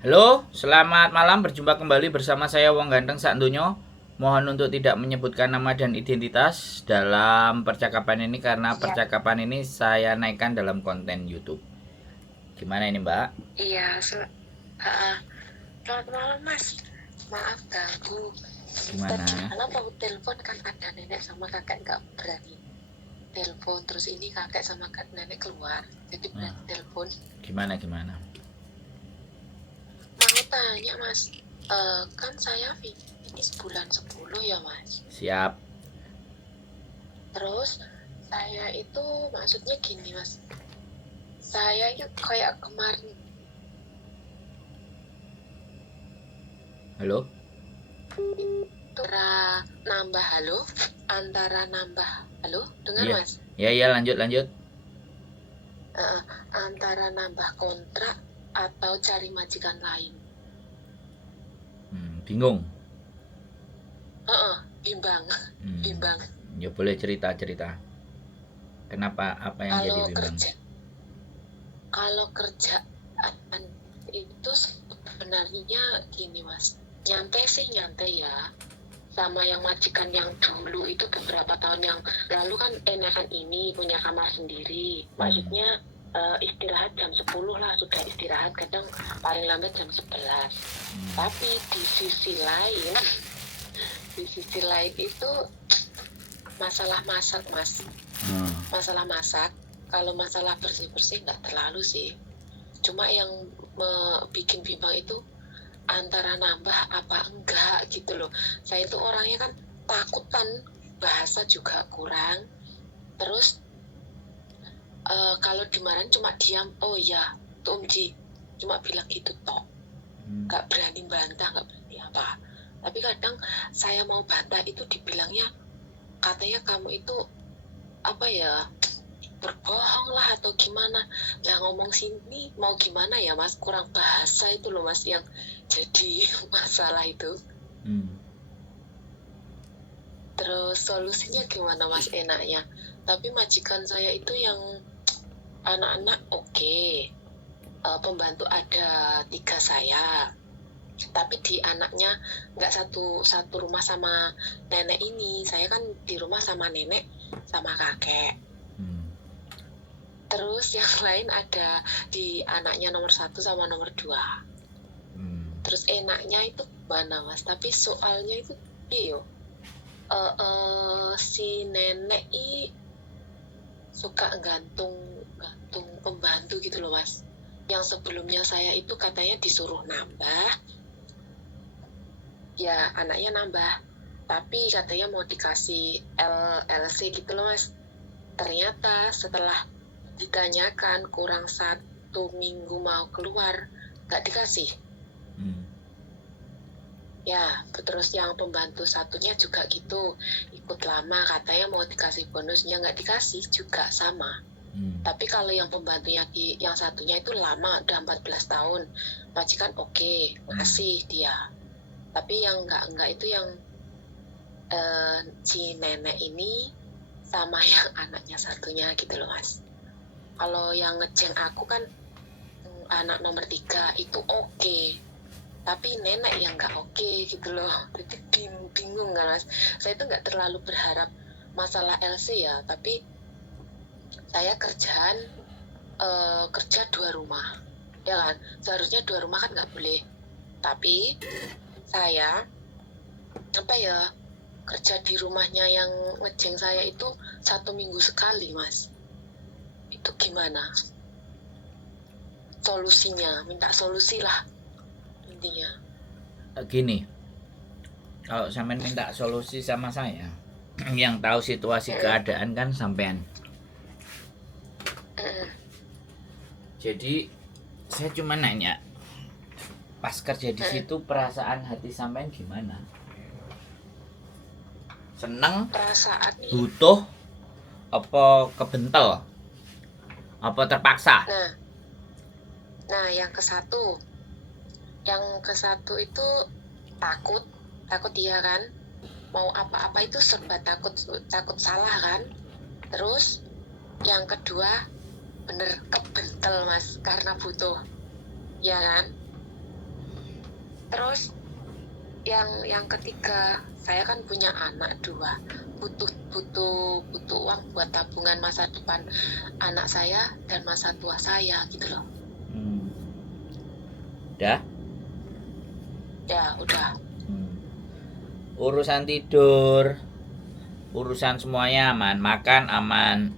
Halo, selamat malam. Berjumpa kembali bersama saya Wong Ganteng Sakdonyo. Mohon untuk tidak menyebutkan nama dan identitas dalam percakapan ini karena Siap. percakapan ini saya naikkan dalam konten YouTube. Gimana ini, Mbak? Iya, selamat malam Mas. Maaf ganggu. Gimana? Tadi kenapa aku telepon kan ada nenek sama kakek nggak berani telepon. Terus ini kakek sama nenek keluar, jadi berani telepon. Gimana? Mau tanya Mas, kan saya finish bulan 10 ya Mas. Siap. Terus saya itu maksudnya gini Mas. Saya itu kayak kemarin. Halo? Antara nambah halo, dengar Iya. Mas? Iya, lanjut. Antara nambah kontrak atau cari majikan lain. Bingung. Bimbang. Ya boleh cerita. Kenapa? Apa yang jadi bimbang? Kalau kerjaan itu sebenarnya gini Mas, nyantai ya. Sama yang majikan yang dulu itu beberapa tahun yang lalu kan enakan ini punya kamar sendiri. Maksudnya istirahat jam 10 lah, sudah istirahat, kadang paling lambat jam 11. Tapi di sisi lain itu masalah masak Mas. Masalah masak, kalau masalah bersih nggak terlalu sih. Cuma yang bikin bimbang itu antara nambah apa enggak gitu loh. Saya itu orangnya kan takutan, bahasa juga kurang. Terus kalau dimarahin cuma diam, oh ya tuh Om Ji, cuma bilang gitu toh. Gak berani bantah, gak berani apa. Tapi kadang saya mau bantah itu dibilangnya, katanya kamu itu apa ya, berbohong lah atau gimana. Lah ngomong sini mau gimana ya Mas, kurang bahasa itu loh Mas yang jadi masalah itu. Terus solusinya gimana Mas enaknya? Tapi majikan saya itu yang anak-anak oke. Pembantu ada 3 saya. Tapi di anaknya nggak satu rumah sama nenek ini. Saya kan di rumah sama nenek sama kakek. Terus yang lain ada di anaknya nomor 1 sama nomor 2. Terus enaknya itu mana Mas? Tapi soalnya itu iyo si nenek suka gantung pembantu gitu loh Mas. Yang sebelumnya saya itu katanya disuruh nambah, ya anaknya nambah, tapi katanya mau dikasih LC gitu loh Mas. Ternyata setelah ditanyakan kurang 1 minggu mau keluar, nggak dikasih. Ya, terus yang pembantu satunya juga gitu, ikut lama, katanya mau dikasih bonusnya, nggak dikasih juga sama. Tapi kalau yang pembantunya yang satunya itu lama, udah 14 tahun, majikan oke, ngasih dia. Tapi yang enggak itu yang si nenek ini sama yang anaknya satunya gitu loh Mas. Kalau yang ngejeng aku kan anak nomor 3 itu oke. Tapi nenek yang nggak oke gitu loh. Jadi bingung kan Mas. Saya itu nggak terlalu berharap masalah LC ya, tapi saya kerja 2 rumah, ya kan? Seharusnya 2 rumah kan nggak boleh. Tapi saya kerja di rumahnya yang ngejeng saya itu 1 minggu sekali Mas. Itu gimana? Solusinya, minta solusi lah intinya. Gini, kalau sampean minta solusi sama saya, yang tahu situasi keadaan kan sampean. Jadi saya cuma nanya, pas kerja di situ perasaan hati sampean gimana? Seneng, perasaan butuh, apa kebentel, apa terpaksa? Nah yang ke satu itu takut dia kan, mau apa-apa itu serba takut salah kan. Terus yang kedua bener kebentel Mas, karena butuh, ya kan. Terus yang ketiga, saya kan punya anak 2, butuh butuh butuh uang buat tabungan masa depan anak saya dan masa tua saya gitu loh. Udah. Ya udah. Urusan tidur, urusan semuanya aman, makan aman.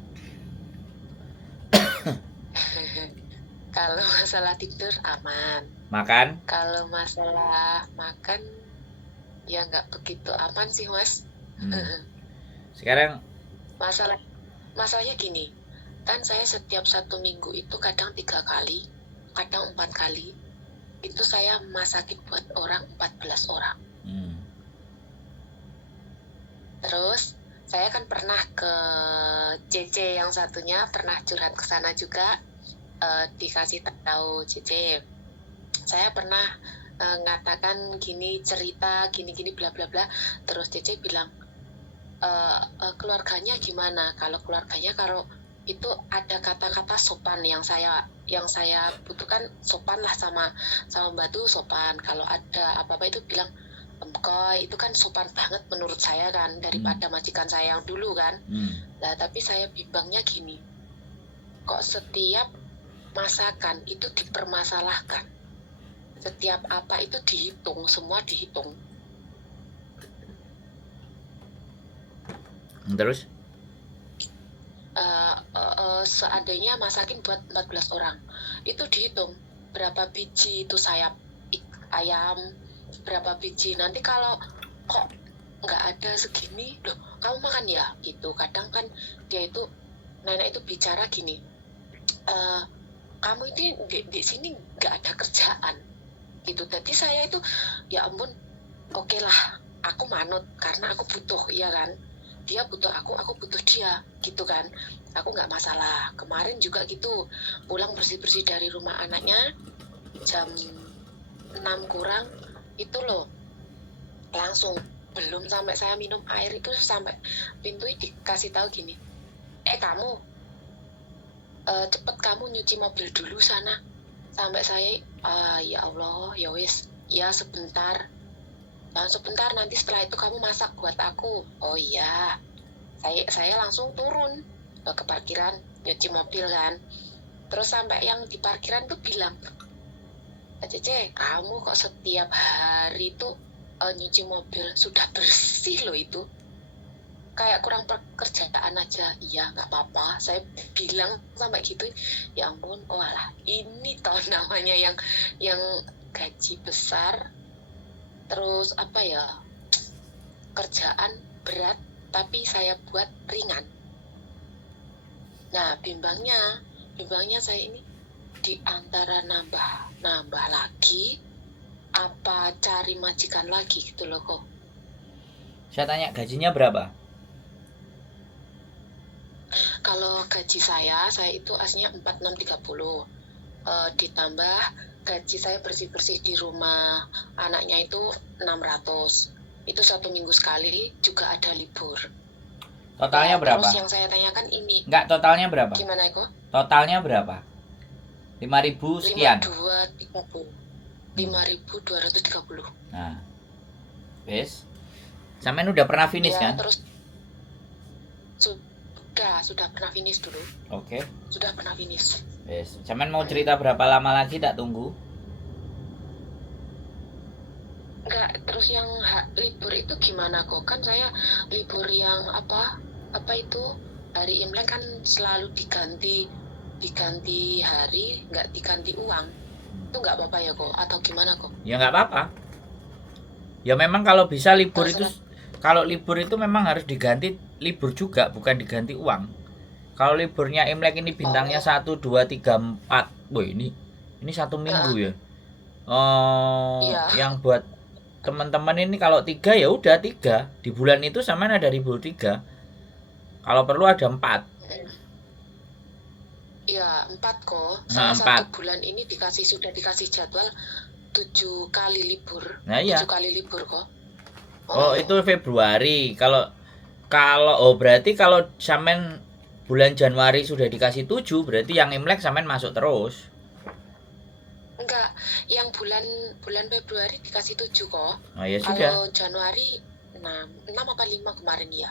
Kalau masalah tidur aman. Makan? Kalau masalah makan ya nggak begitu aman sih Mas. Sekarang Masalahnya gini, kan saya setiap 1 minggu itu kadang 3 kali, kadang 4 kali, itu saya masakin buat orang 14 orang. Terus saya kan pernah ke CC yang satunya, pernah curhat ke sana juga, dikasih tahu CC. Saya pernah ngatakan gini, cerita gini-gini bla bla bla. Terus CC bilang, keluarganya gimana? Kalau keluarganya, kalau itu ada kata-kata sopan yang saya butuhkan, sopan lah, sama Mbak tuh sopan. Kalau ada apa-apa itu bilang Emkoy, itu kan sopan banget menurut saya kan, daripada majikan saya yang dulu kan. Nah, tapi saya bimbangnya gini, kok setiap masakan itu dipermasalahkan, setiap apa itu dihitung, semua dihitung. Terus? Seandainya masakin buat 14 orang, itu dihitung berapa biji itu sayap ayam, berapa biji. Nanti kalau kok nggak ada segini, loh kamu makan ya gitu. Kadang kan dia itu, nenek itu bicara gini, kamu ini di sini nggak ada kerjaan gitu. Jadi saya itu ya ampun, oke lah, aku manut karena aku butuh, ya kan. Dia butuh aku butuh dia gitu kan. Aku nggak masalah. Kemarin juga gitu, pulang bersih-bersih dari rumah anaknya jam 6 kurang itu loh, langsung belum sampai saya minum air itu, sampai pintu dikasih tahu gini, kamu cepet kamu nyuci mobil dulu sana. Sampai saya ya Allah, ya wis, ya sebentar, nanti setelah itu kamu masak buat aku. Oh iya, saya langsung turun ke parkiran nyuci mobil kan. Terus sampai yang di parkiran tuh bilang, Cece, kamu kok setiap hari tuh nyuci mobil, sudah bersih loh itu, kayak kurang pekerjaan aja. Iya nggak apa-apa, saya bilang sampai gitu. Ya ampun, walah, ini toh namanya yang gaji besar, terus apa ya, kerjaan berat tapi saya buat ringan. Nah, bimbangnya saya ini, di antara nambah lagi apa cari majikan lagi gitu loh kok. Saya tanya, gajinya berapa? Kalau gaji saya itu aslinya 4630, ditambah gaji saya bersih-bersih di rumah anaknya itu 600. Itu 1 minggu sekali, juga ada libur. Totalnya berapa? Terus yang saya tanyakan ini, enggak, totalnya berapa? Gimana Eko? Totalnya berapa? 5.000 sekian. 5.230. Nah, wes, sampean udah pernah finish ya, kan? Terus sudah pernah finish dulu. Oke. Sudah pernah finish. Wes, sampean mau cerita berapa lama lagi, tak tunggu? Enggak, terus yang libur itu gimana kok? Kan saya libur yang apa itu hari Imlek kan selalu diganti hari, nggak diganti uang. Itu nggak apa-apa ya kok? Atau gimana kok? Ya nggak apa-apa. Ya memang kalau bisa libur itu, kalau libur itu memang harus diganti libur juga, bukan diganti uang. Kalau liburnya Imlek ini bintangnya 1, 2, 3, 4. Woi, ini 1 minggu ya. Iya. Yang buat teman-teman ini kalau 3 ya udah 3. Di bulan itu sampean ada libur 3. Kalau perlu ada 4. Iya, 4 kok. Nah, Saya 1 bulan ini sudah dikasih jadwal 7 kali libur. Nah, iya. 7 kali libur kok. Oh, itu Februari. Kalau berarti kalau sampean bulan Januari sudah dikasih 7, berarti yang Imlek sampean masuk terus. enggak, yang bulan bulan Februari dikasih 7 kok. Oh ya sudah. Kalau Januari 6 apa 5 kemarin ya.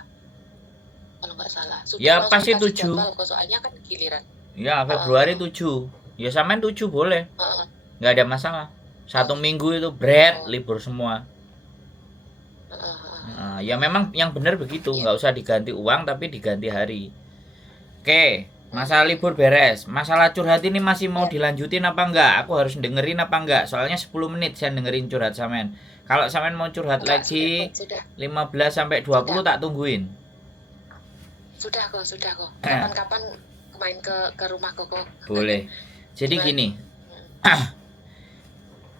Kalau nggak salah. Sudah Ya langsung pasti dikasih 7. jadwal kok, soalnya kan giliran. Ya Februari 7. Ya sampean 7 boleh. Heeh. Nggak ada masalah. 1 minggu itu libur semua. Ya memang yang benar begitu, nggak usah diganti uang tapi diganti hari. Oke, masalah libur beres. Masalah curhat ini masih mau dilanjutin apa enggak? Aku harus dengerin apa enggak? Soalnya 10 menit saya dengerin curhat sampean. Kalau sampean mau curhat Enggak, lagi sudah. 15 sampai 20 tak tungguin. Sudah kok. Kapan-kapan main ke rumah kok. Boleh. Jadi Gimana? gini.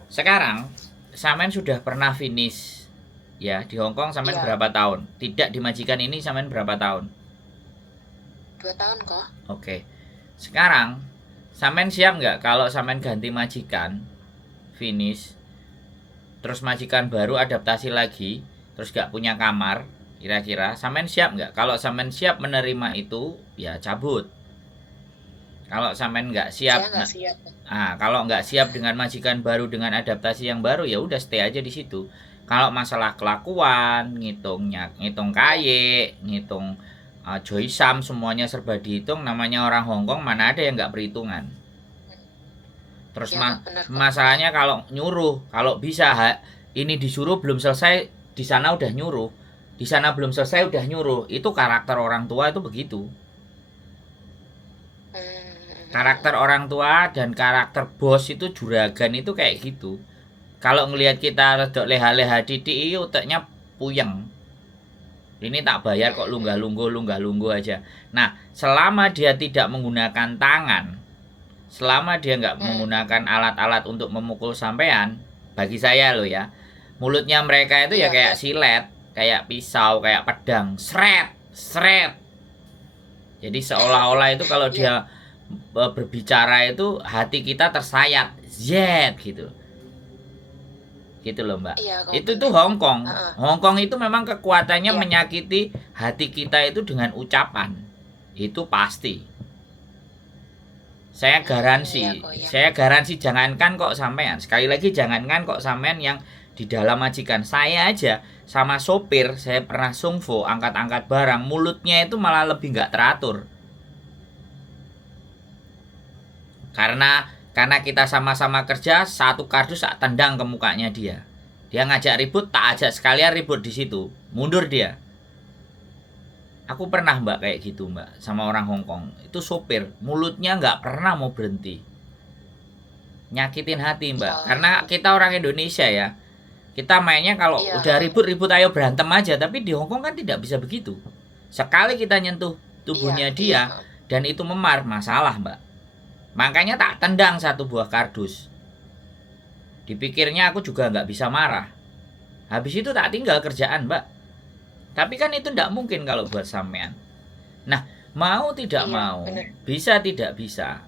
Sekarang sampean sudah pernah finish ya di Hong Kong sampean berapa tahun? Tidak di majikan ini sampean berapa tahun? 2 tahun kok. Oke. Sekarang sampean siap nggak kalau sampean ganti majikan finish terus majikan baru adaptasi lagi terus gak punya kamar, kira-kira sampean siap nggak? Kalau sampean siap menerima itu ya cabut. Kalau sampean nggak siap, Saya nggak siap. kalau nggak siap dengan majikan baru dengan adaptasi yang baru ya udah stay aja di situ. Kalau masalah kelakuan, ngitung kaya, ngitung Joysam, semuanya serba dihitung. Namanya orang Hong Kong, mana ada yang nggak perhitungan. Terus Ya, masalahnya kalau nyuruh, kalau bisa ini disuruh belum selesai, di sana udah nyuruh, di sana belum selesai udah nyuruh. Itu karakter orang tua itu begitu. Karakter orang tua dan karakter bos itu juragan itu kayak gitu. Kalau ngelihat kita redok leha-leha titik, otaknya puyeng. Ini tak bayar kok lunggah-lungguh aja. Nah, selama dia tidak menggunakan tangan, selama dia nggak menggunakan alat-alat untuk memukul sampean, bagi saya loh ya, mulutnya mereka itu ya kayak silet, kayak pisau, kayak pedang, sret. Jadi seolah-olah itu kalau dia berbicara itu hati kita tersayat, gitu. Gitu loh mbak. Itu tuh Hong Kong. Hong Kong itu memang kekuatannya menyakiti hati kita itu dengan ucapan. Itu pasti. Saya garansi jangankan kok sampean. Sekali lagi jangankan kok sampean yang di dalam majikan. Saya aja sama sopir saya pernah sungfo angkat-angkat barang, mulutnya itu malah lebih nggak teratur. Karena kita sama-sama kerja, satu kardus tak tendang ke mukanya dia. Dia ngajak ribut, tak ajak sekalian ribut di situ. Mundur dia. Aku pernah mbak kayak gitu mbak, sama orang Hong Kong. Itu sopir, mulutnya nggak pernah mau berhenti. Nyakitin hati mbak. Karena kita orang Indonesia ya. Kita mainnya kalau udah ribut-ribut ayo berantem aja. Tapi di Hong Kong kan tidak bisa begitu. Sekali kita nyentuh tubuhnya dia dan itu memar, masalah mbak. Makanya tak tendang satu buah kardus. Dipikirnya aku juga nggak bisa marah. Habis itu tak tinggal kerjaan mbak. Tapi kan itu tidak mungkin kalau buat sampean. Nah, mau tidak mau, bisa tidak bisa.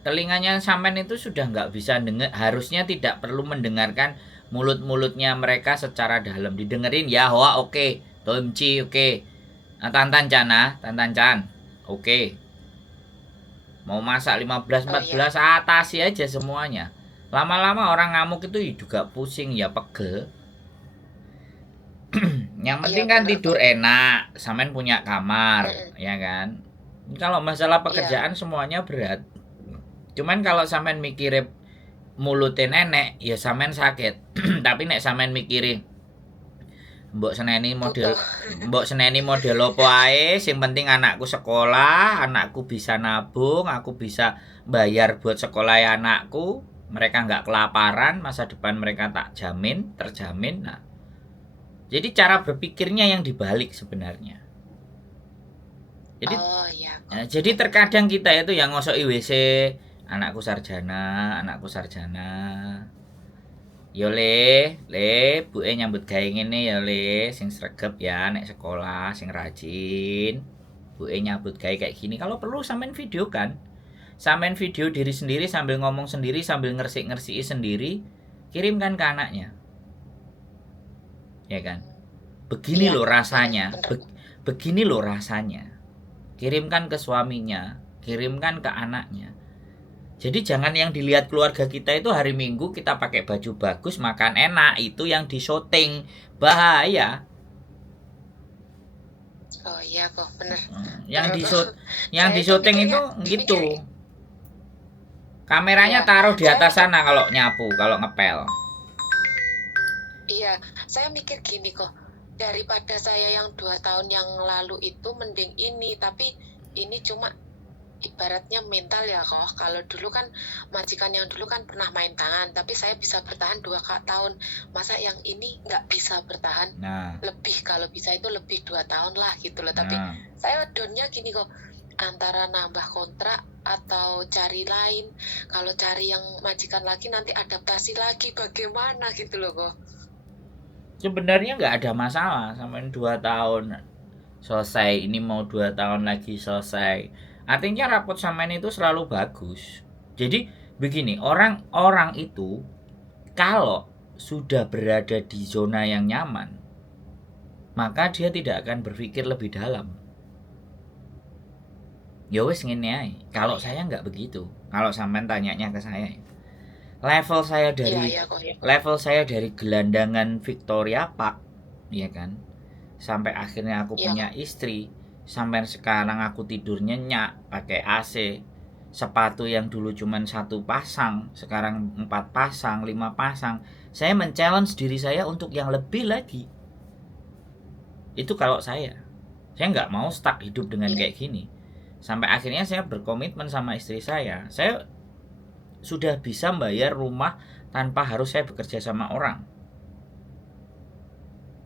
Telinganya sampean itu sudah nggak bisa dengar. Harusnya tidak perlu mendengarkan mulut-mulutnya mereka secara dalam. Didengerin ya, hoa oke, Tomci oke, Tantan Chan, oke. Mau masak 15-14 atasi aja semuanya. Lama-lama orang ngamuk itu juga pusing ya, pegel. Yang penting kan tidur enak, sampean punya kamar, ya kan. Kalau masalah pekerjaan semuanya berat. Cuman kalau sampean mikirin mulutnya nenek, ya sampean sakit. Tapi nek sampean mikirin mbok seneni model opo ae, sing penting anakku sekolah, anakku bisa nabung, aku bisa bayar buat sekolah anakku, mereka nggak kelaparan, masa depan mereka tak terjamin. Nah, jadi cara berpikirnya yang dibalik sebenarnya. Jadi, jadi terkadang kita itu yang ngosoki WC, anakku sarjana. Yo le, buke nyambut gawe ngene ya le, sing sregep ya nek sekolah, sing rajin. Buke nyambut gawe kayak gini. Kalau perlu sampean video kan. Sampean video diri sendiri sambil ngomong sendiri, sambil ngersik-ngersiki sendiri, kirimkan ke anaknya. Ya kan? Begini loh rasanya. Begini loh rasanya. Kirimkan ke suaminya, kirimkan ke anaknya. Jadi jangan yang dilihat keluarga kita itu hari Minggu kita pakai baju bagus, makan enak, itu yang di syuting. Bahaya. Oh iya kok, bener. Yang di Bener. yang Saya di itu syuting itu gitu. Kameranya Iya, taruh di saya atas mikir, sana kalau nyapu, kalau ngepel. iya, saya mikir gini kok, daripada saya yang 2 tahun yang lalu itu mending ini, tapi ini cuma ibaratnya mental ya kok. Kalau dulu kan majikan yang dulu kan pernah main tangan, tapi saya bisa bertahan 2 tahun. Masa yang ini nggak bisa bertahan Nah, lebih, kalau bisa itu lebih 2 tahun lah gitu loh. Tapi nah. saya downnya gini kok, antara nambah kontrak atau cari lain. Kalau cari yang majikan lagi nanti adaptasi lagi bagaimana gitu loh kok. Sebenarnya nggak ada masalah sampai 2 tahun selesai, ini mau 2 tahun lagi selesai. Artinya rapot sampean itu selalu bagus. Jadi begini, orang-orang itu kalau sudah berada di zona yang nyaman, maka dia tidak akan berpikir lebih dalam. Ya wes ngene ae. Kalau saya nggak begitu. Kalau sampean tanyanya ke saya, level saya Iya dari iya kok ya. level saya dari gelandangan Victoria Park, ya kan, sampai akhirnya aku Iya punya kok. istri, sampai sekarang aku tidur nyenyak pakai AC, sepatu yang dulu cuman 1 pasang sekarang 4 pasang 5 pasang. Saya men-challenge diri saya untuk yang lebih lagi. Itu kalau saya nggak mau stuck hidup dengan Iya. kayak gini. Sampai akhirnya saya berkomitmen sama istri saya sudah bisa bayar rumah tanpa harus saya bekerja sama orang.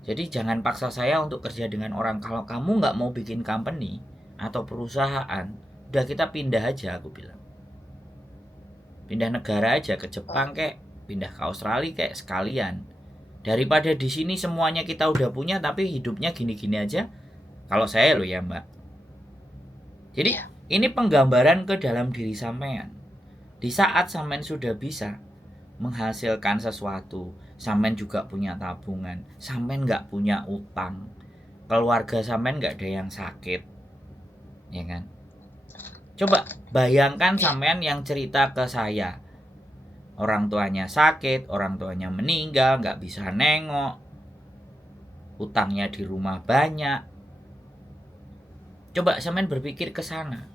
Jadi jangan paksa saya untuk kerja dengan orang. Kalau kamu nggak mau bikin company atau perusahaan, udah kita pindah aja, aku bilang. Pindah negara aja, ke Jepang kek, pindah ke Australia kek, sekalian. Daripada di sini semuanya kita udah punya tapi hidupnya gini-gini aja. Kalau saya loh ya mbak. Jadi Iya. ini penggambaran ke dalam diri sampean. Di saat sampean sudah bisa menghasilkan sesuatu, sampean juga punya tabungan, sampean nggak punya utang, keluarga sampean nggak ada yang sakit, ya kan? Coba bayangkan sampean yang cerita ke saya, orang tuanya sakit, orang tuanya meninggal, nggak bisa nengok, utangnya di rumah banyak. Coba sampean berpikir ke sana.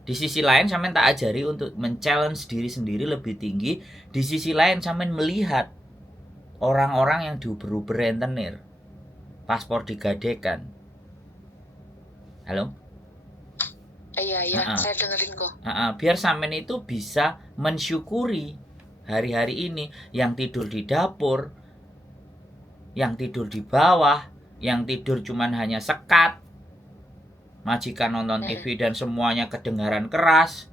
Di sisi lain sampean tak ajari untuk men-challenge diri sendiri lebih tinggi. Di sisi lain sampean melihat orang-orang yang diuber-uber rentenir, paspor digadekan. Halo? Iya iya, saya dengerin kok. Biar sampean itu bisa mensyukuri hari-hari ini, yang tidur di dapur, yang tidur di bawah, yang tidur cuman hanya sekat, majikan nonton TV dan semuanya kedengaran keras,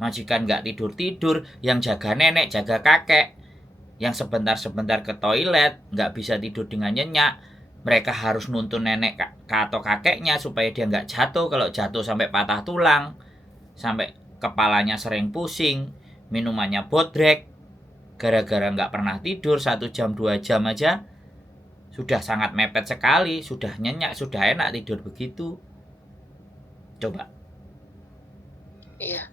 majikan nggak tidur-tidur, yang jaga nenek, jaga kakek, yang sebentar-sebentar ke toilet, nggak bisa tidur dengan nyenyak, mereka harus nuntun nenek atau kakeknya supaya dia nggak jatuh, kalau jatuh sampai patah tulang, sampai kepalanya sering pusing, minumannya bodrek, gara-gara nggak pernah tidur 1 jam 2 jam aja, sudah sangat mepet sekali, sudah nyenyak, sudah enak tidur begitu. Coba. Iya.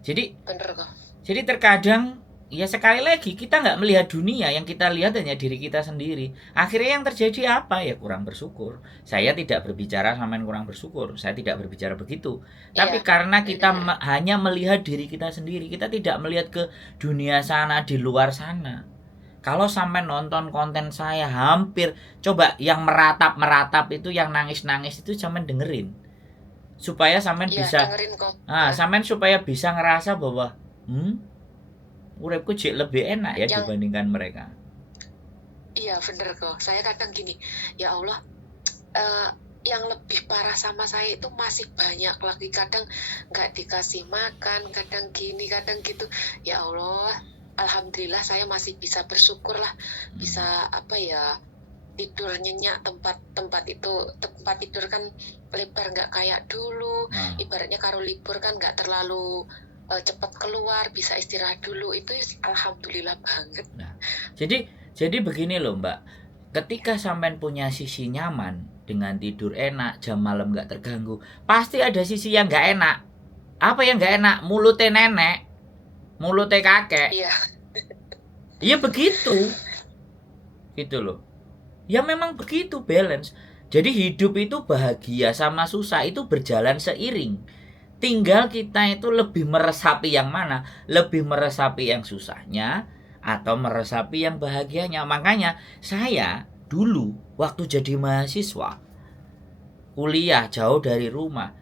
Jadi Bener kok. Jadi terkadang ya sekali lagi kita nggak melihat dunia, yang kita lihat hanya diri kita sendiri. Akhirnya yang terjadi apa? Ya kurang bersyukur. Saya tidak berbicara sama yang kurang bersyukur. Saya tidak berbicara begitu. Tapi Iya. karena kita hanya melihat diri kita sendiri, kita tidak melihat ke dunia sana, di luar sana. Kalau sampai nonton konten saya hampir, coba yang meratap itu, yang nangis-nangis itu sampai dengerin. Supaya sampean Iya, bisa dengerin kok. sampean supaya bisa ngerasa bahwa uripku jek lebih enak ya Yang- dibandingkan mereka. Iya bener kok. Saya kadang gini, ya Allah, yang lebih parah sama saya itu masih banyak lagi. Kadang nggak dikasih makan, kadang gini, kadang gitu. Ya Allah, alhamdulillah saya masih bisa bersyukur lah, bisa apa ya, tidur nyenyak, tempat tidur kan lebar, nggak kayak dulu. Ibaratnya kalau libur kan nggak terlalu cepat keluar, bisa istirahat dulu. Itu alhamdulillah banget. Nah, jadi begini loh mbak, ketika sampean punya sisi nyaman dengan tidur enak, jam malam nggak terganggu, pasti ada sisi yang nggak enak. Apa yang nggak enak? Mulutnya nenek. mulutnya kakek. Iya. Iya begitu. Gitu loh. Ya memang begitu balance. Jadi hidup itu bahagia sama susah itu berjalan seiring. Tinggal kita itu lebih meresapi yang mana? Lebih meresapi yang susahnya atau meresapi yang bahagianya. Makanya saya dulu waktu jadi mahasiswa kuliah jauh dari rumah,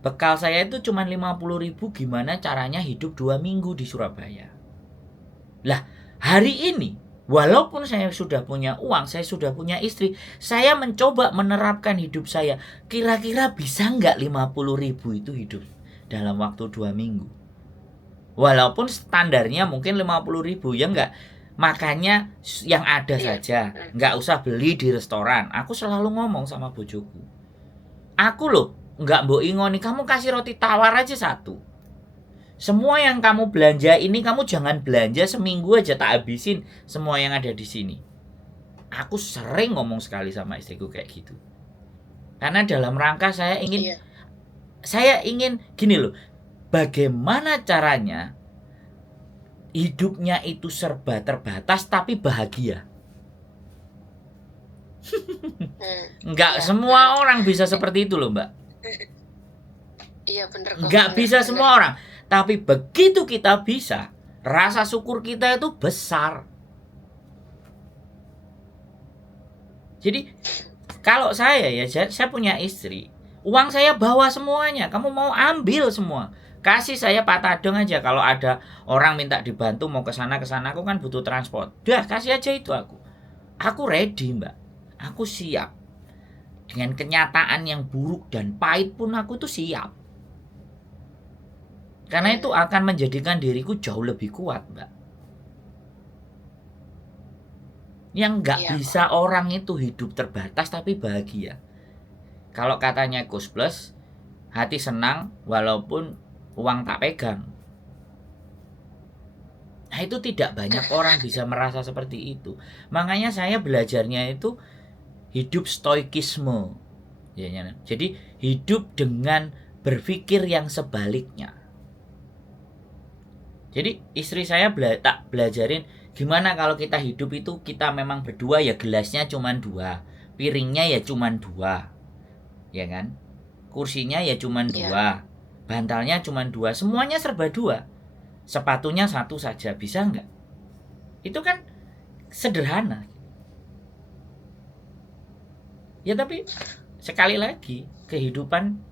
bekal saya itu cuma 50.000 gimana caranya hidup 2 minggu di Surabaya. Lah hari ini walaupun saya sudah punya uang, saya sudah punya istri, saya mencoba menerapkan hidup saya. Kira-kira bisa nggak 50.000 itu hidup dalam waktu 2 minggu? Walaupun standarnya mungkin 50.000 ya enggak. Makanya yang ada saja, nggak usah beli di restoran. Aku selalu ngomong sama bojoku. Aku loh, nggak mbok ingoni, kamu kasih roti tawar aja 1. Semua yang kamu belanja ini kamu jangan belanja seminggu aja tak habisin semua yang ada di sini. Aku sering ngomong sekali sama istriku kayak gitu. Karena dalam rangka saya ingin gini loh. Bagaimana caranya hidupnya itu serba terbatas tapi bahagia? Enggak semua orang bisa seperti itu loh, Mbak. Iya bener. Enggak bisa semua orang. Tapi begitu kita bisa, rasa syukur kita itu besar. Jadi kalau saya punya istri, uang saya bawa semuanya. Kamu mau ambil semua, kasih saya Pak Tadong aja. Kalau ada orang minta dibantu mau ke sana, aku kan butuh transport. Dah kasih aja itu aku. Aku ready, Mbak. Aku siap. Dengan kenyataan yang buruk dan pahit pun aku tuh siap. Karena itu akan menjadikan diriku jauh lebih kuat, Mbak. Yang nggak bisa orang itu hidup terbatas tapi bahagia. Kalau katanya Gus Plus, hati senang walaupun uang tak pegang. Nah itu tidak banyak orang bisa merasa seperti itu. Makanya saya belajarnya itu hidup stoikisme. Jadi hidup dengan berpikir yang sebaliknya. Jadi istri saya tak belajarin gimana kalau kita hidup itu kita memang berdua ya gelasnya cuma 2, piringnya ya cuma 2, ya kan? Kursinya ya cuma 2, bantalnya cuma 2, semuanya serba 2, sepatunya 1 saja, bisa nggak? Itu kan sederhana. Ya tapi sekali lagi kehidupan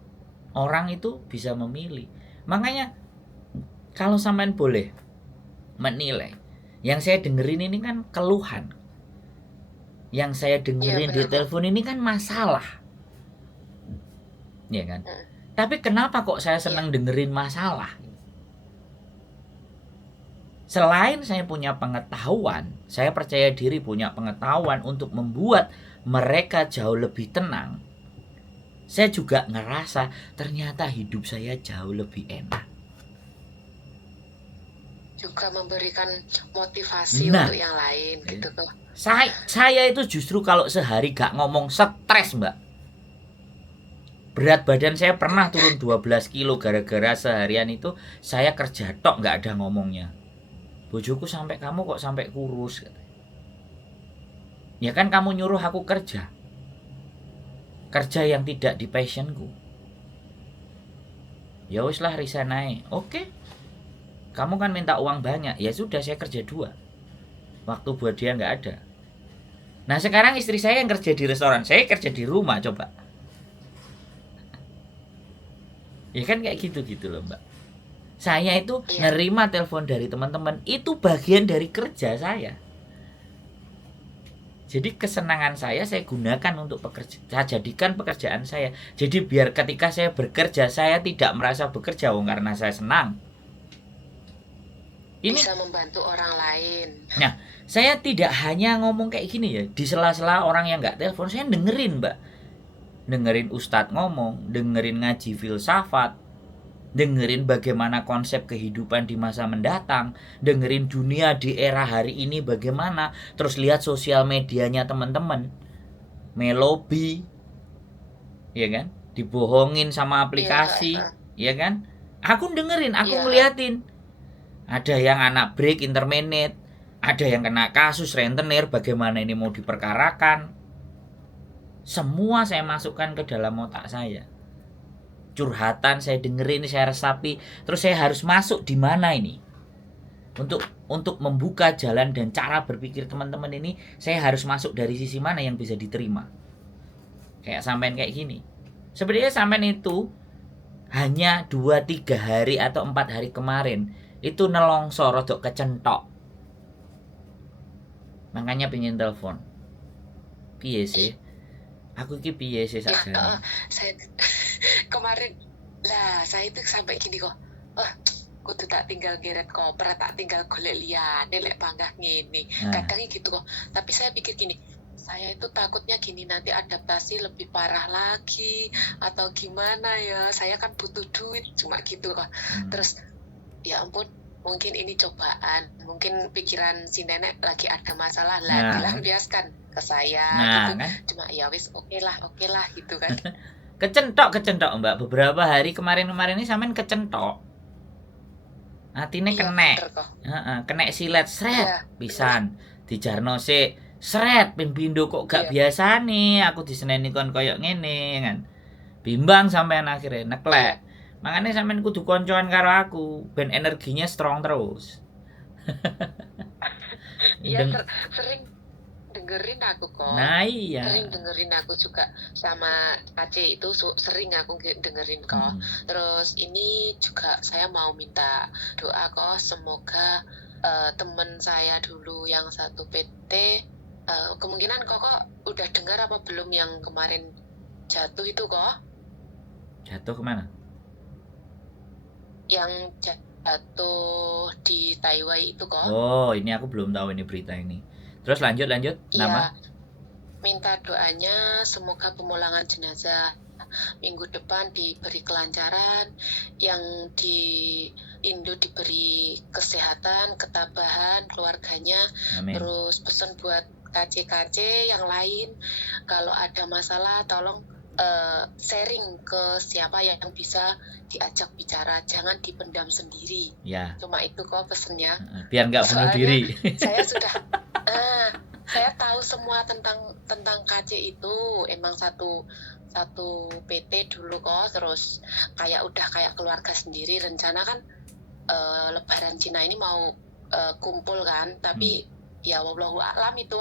orang itu bisa memilih. Makanya kalau sampean boleh menilai, yang saya dengerin ini kan keluhan. Yang saya dengerin di telepon ini kan masalah. Ya kan? Tapi kenapa kok saya senang dengerin masalah? Selain saya punya pengetahuan, saya percaya diri punya pengetahuan untuk membuat mereka jauh lebih tenang. Saya juga ngerasa ternyata hidup saya jauh lebih enak. Juga memberikan motivasi untuk yang lain gitu tuh. Saya itu justru kalau sehari gak ngomong stres, Mbak. Berat badan saya pernah turun 12 kilo gara-gara seharian itu saya kerja tok gak ada ngomongnya. Bojoku sampai kamu kok sampai kurus. Ya kan kamu nyuruh aku kerja. Kerja yang tidak di passionku. Ya wis lah resign aja. Oke. Kamu kan minta uang banyak. Ya sudah saya kerja 2. Waktu buat dia nggak ada. Nah sekarang istri saya yang kerja di restoran, saya kerja di rumah coba. Ya kan kayak gitu loh, Mbak. Saya itu nerima telepon dari teman-teman, itu bagian dari kerja saya. Jadi kesenangan saya gunakan untuk pekerja, saya jadikan pekerjaan saya. Jadi biar ketika saya bekerja, saya tidak merasa bekerja karena saya senang. Ini bisa membantu orang lain. Nah, saya tidak hanya ngomong kayak gini ya, di sela-sela orang yang nggak telepon, saya dengerin, Mbak. Dengerin ustadz ngomong, dengerin ngaji filsafat, dengerin bagaimana konsep kehidupan di masa mendatang, dengerin dunia di era hari ini bagaimana, terus lihat sosial medianya teman-teman, melobi, ya kan, dibohongin sama aplikasi, ya kan, aku dengerin, aku ngeliatin, ada yang anak break interminate, ada yang kena kasus rentenir, bagaimana ini mau diperkarakan. Semua saya masukkan ke dalam otak saya. Curhatan saya dengerin, saya resapi, terus saya harus masuk di mana ini. Untuk membuka jalan dan cara berpikir teman-teman ini, saya harus masuk dari sisi mana yang bisa diterima. Kayak sampean kayak gini. Sebenarnya sampean itu hanya 2-3 hari atau 4 hari kemarin itu nelongso rodok kecentok. Makanya pengen telepon. Piye sih? Aku iki piye sih sakjane? Saya kemarin lah saya itu sampai gini kok. Kudu tak tinggal geret koper, tak tinggal golek liyane lek panggah ngene. Kadang gitu kok. Tapi saya pikir gini, saya itu takutnya gini nanti adaptasi lebih parah lagi atau gimana ya. Saya kan butuh duit cuma gitu kok. Terus ya ampun, mungkin ini cobaan. Mungkin pikiran si nenek lagi ada masalah lah, dilampiaskan ke saya gitu. Kan? Cuma ya wis oke lah gitu kan. kecentok Mbak. Beberapa hari kemarin ini sampean kecentok. Atine kena. Kena silet sret pisan. Dijarno sik sret ping pindho kok gak biasa nih. Aku diseneni kon koyo ngene kan. Bimbang sampean akhirnya neklek. Makanya sampean kudu koncoan karo aku ben energinya strong terus. Iya sering dengerin aku kok. Nah iya. Sering dengerin aku juga sama Aceh itu sering aku dengerin kok. Terus ini juga saya mau minta doa kok, semoga teman saya dulu yang satu PT kemungkinan kok udah dengar apa belum yang kemarin jatuh itu kok? Jatuh kemana? Yang jatuh di Taiwan itu kok. Oh, ini aku belum tahu ini berita ini. Terus lanjut. Nama? Iya, minta doanya semoga pemulangan jenazah minggu depan diberi kelancaran, yang di Indo diberi kesehatan, ketabahan keluarganya. Amin. Terus pesan buat KC yang lain, kalau ada masalah tolong sharing ke siapa yang bisa diajak bicara, jangan dipendam sendiri. Ya. Cuma itu kok pesennya. Biar nggak bunuh diri. Saya sudah saya tahu semua tentang KC itu, emang satu PT dulu kok, terus udah kayak keluarga sendiri. Rencana kan Lebaran Cina ini mau kumpul kan, tapi ya wallahu a'lam itu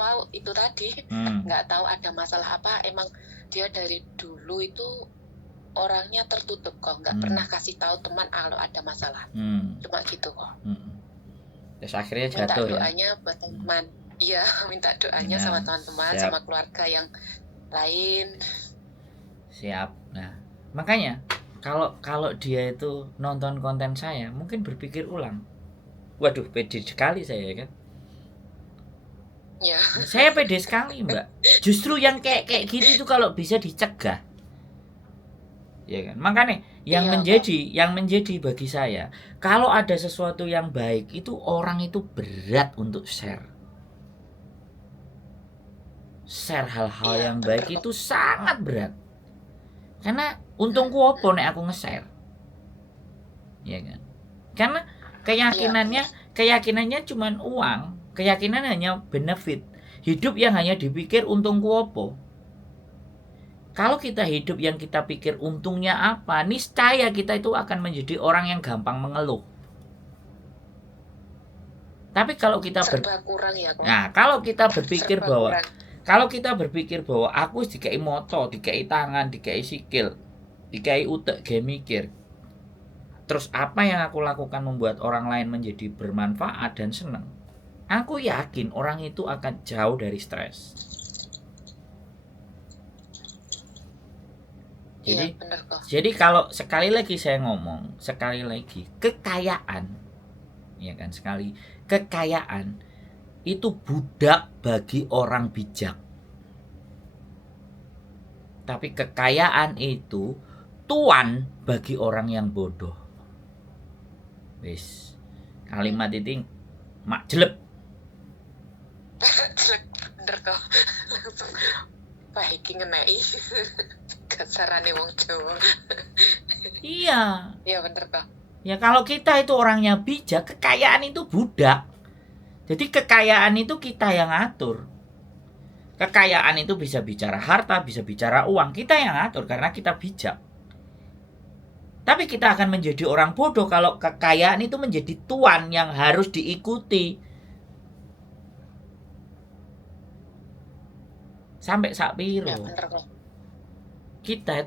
tadi nggak tahu ada masalah apa. Emang dia dari dulu itu orangnya tertutup kok, nggak pernah kasih tahu teman kalau ada masalah. Cuma gitu kok. Terus akhirnya jatuh. Minta doanya buat teman. Iya, minta doanya sama teman-teman, sama keluarga yang lain. Siap. Nah, makanya kalau dia itu nonton konten saya, mungkin berpikir ulang. Waduh, pede sekali saya kan. Ya. Saya pede sekali, Mbak. Justru yang kayak gitu itu kalau bisa dicegah. Ya kan? Makanya yang menjadi bagi saya, kalau ada sesuatu yang baik itu orang itu berat untuk share. Share hal-hal yang baik itu sangat berat. Karena untungku opo nek aku nge-share. Ya kan? Karena keyakinannya cuman uang, keyakinan hanya benefit. Hidup yang hanya dipikir untungku opo. Kalau kita hidup yang kita pikir untungnya apa, niscaya kita itu akan menjadi orang yang gampang mengeluh. Tapi kalau kita kalau kita berpikir bahwa aku dikai moto, dikai tangan, dikai sikil, dikai utek, gawe mikir. Terus apa yang aku lakukan membuat orang lain menjadi bermanfaat dan senang? Aku yakin orang itu akan jauh dari stres. Jadi kalau sekali lagi saya ngomong, kekayaan, ya kan, kekayaan itu budak bagi orang bijak. Tapi kekayaan itu tuan bagi orang yang bodoh. Wis, kalimat itu mak jelek. Bener kok. Langsung baik ngenai. Kasarane wong Jawa. Iya. Iya bener kok. Ya kalau kita itu orangnya bijak, kekayaan itu budak. Jadi kekayaan itu kita yang atur. Kekayaan itu bisa bicara harta, bisa bicara uang. Kita yang atur karena kita bijak. Tapi kita akan menjadi orang bodoh kalau kekayaan itu menjadi tuan yang harus diikuti. Sampai sak piro. Ya bener kok. Kita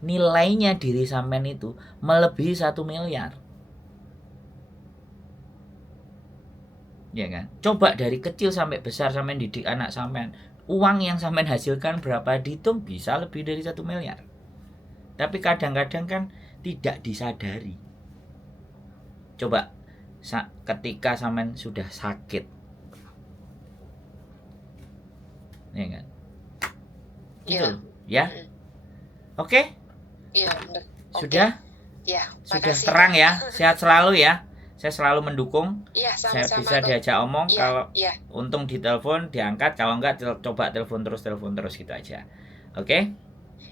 nilainya diri sampean itu melebihi 1 miliar. Ya kan? Coba dari kecil sampai besar sampean didik anak sampean. Uang yang sampean hasilkan berapa dihitung bisa lebih dari 1 miliar. Tapi kadang-kadang kan tidak disadari. Coba ketika sampean sudah sakit, ya kan? Gitu Iya. loh, ya. Oke? Iya, bener. Sudah? Ya, Sudah makasih. terang ya. Sehat selalu ya. Saya selalu mendukung. Iya, Saya sama-sama. bisa diajak omong. Iya, Kalau iya. untung ditelepon, diangkat. Kalau enggak, coba telepon terus gitu aja. Oke?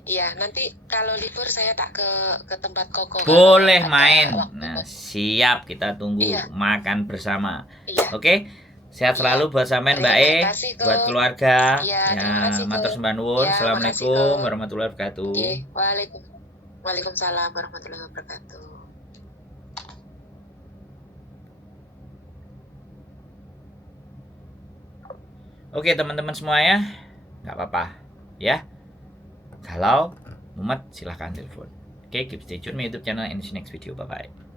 Iya, nanti kalau libur saya tak ke tempat Koko. Boleh Ada main. waktu. Nah, siap, kita tunggu Iya. makan bersama. Iya. Oke? Sehat selalu buat sampean Mbak E, Terima kasih, Ko. buat keluarga. Iya, Ya, terima kasih, Ko. matur sembah nuwun. Ya, Assalamualaikum makasih, Ko. warahmatullahi wabarakatuh. Oke, Waalaikumsalam warahmatullahi wabarakatuh. Oke teman-teman semuanya, nggak apa-apa ya. Kalau mumet silahkan telepon. Oke, keep stay tune my YouTube channel and see you next video. Bye bye.